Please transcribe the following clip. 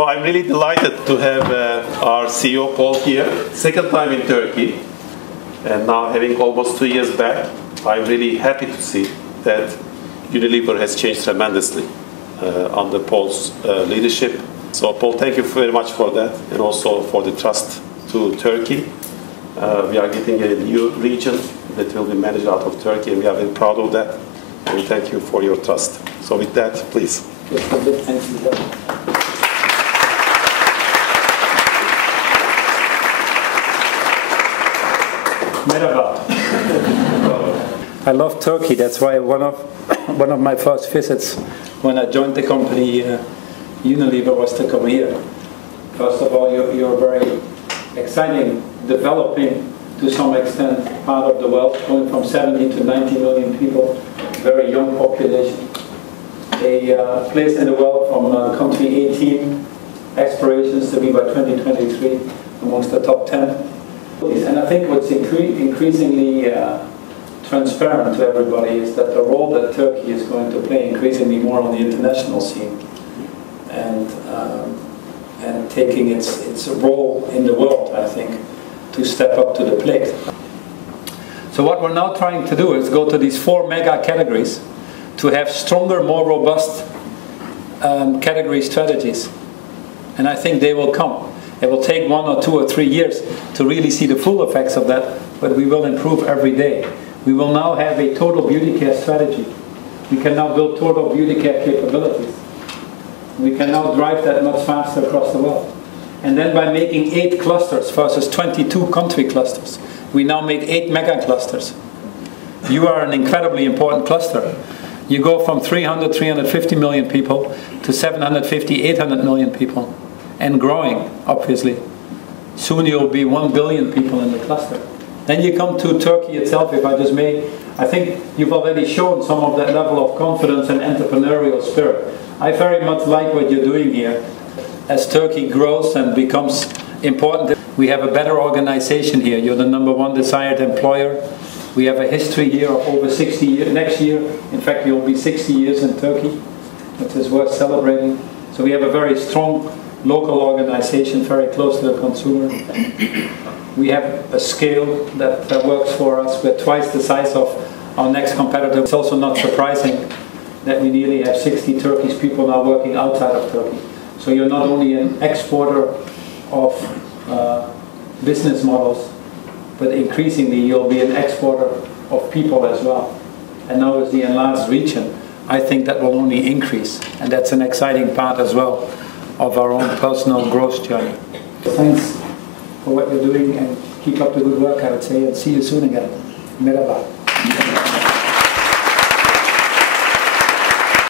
So I'm really delighted to have our CEO Paul here, second time in Turkey, and now having almost 2 years back, I'm really happy to see that Unilever has changed tremendously under Paul's leadership. So Paul, thank you very much for that, and also for the trust to Turkey. We are getting a new region that will be managed out of Turkey, and we are very proud of that. And thank you for your trust. So with that, please. Merhaba. I love Turkey. That's why one of my first visits when I joined the company Unilever was to come here. First of all, you're very exciting, developing to some extent part of the world, going from 70 to 90 million people, very young population. A place in the world from country 18, aspirations to be by 2023 amongst the top 10. And I think what's increasingly transparent to everybody is that the role that Turkey is going to play increasingly more on the international scene and taking its role in the world, I think, to step up to the plate. So what we're now trying to do is go to these 4 mega categories to have stronger, more robust category strategies. And I think they will come. It will take 1 or 2 or 3 years to really see the full effects of that, but we will improve every day. We will now have a total beauty care strategy. We can now build total beauty care capabilities. We can now drive that much faster across the world. And then by making 8 clusters versus 22 country clusters, we now make 8 mega clusters. You are an incredibly important cluster. You go from 300, 350 million people to 750, 800 million people. And growing, obviously. Soon you'll be 1 billion people in the cluster. Then you come to Turkey itself, if I just may. I think you've already shown some of that level of confidence and entrepreneurial spirit. I very much like what you're doing here. As Turkey grows and becomes important, we have a better organization here. You're the #1 desired employer. We have a history here of over 60 years. Next year, in fact, you'll be 60 years in Turkey, which is worth celebrating. So we have a very strong local organization, very close to the consumer. We have a scale that works for us. We're twice the size of our next competitor. It's also not surprising that we nearly have 60 Turkish people now working outside of Turkey. So you're not only an exporter of business models, but increasingly you'll be an exporter of people as well. And now with the enlarged region, I think that will only increase. And that's an exciting part as well of our own personal growth journey. Thanks for what you're doing and keep up the good work, I would say, and see you soon again. Merhaba.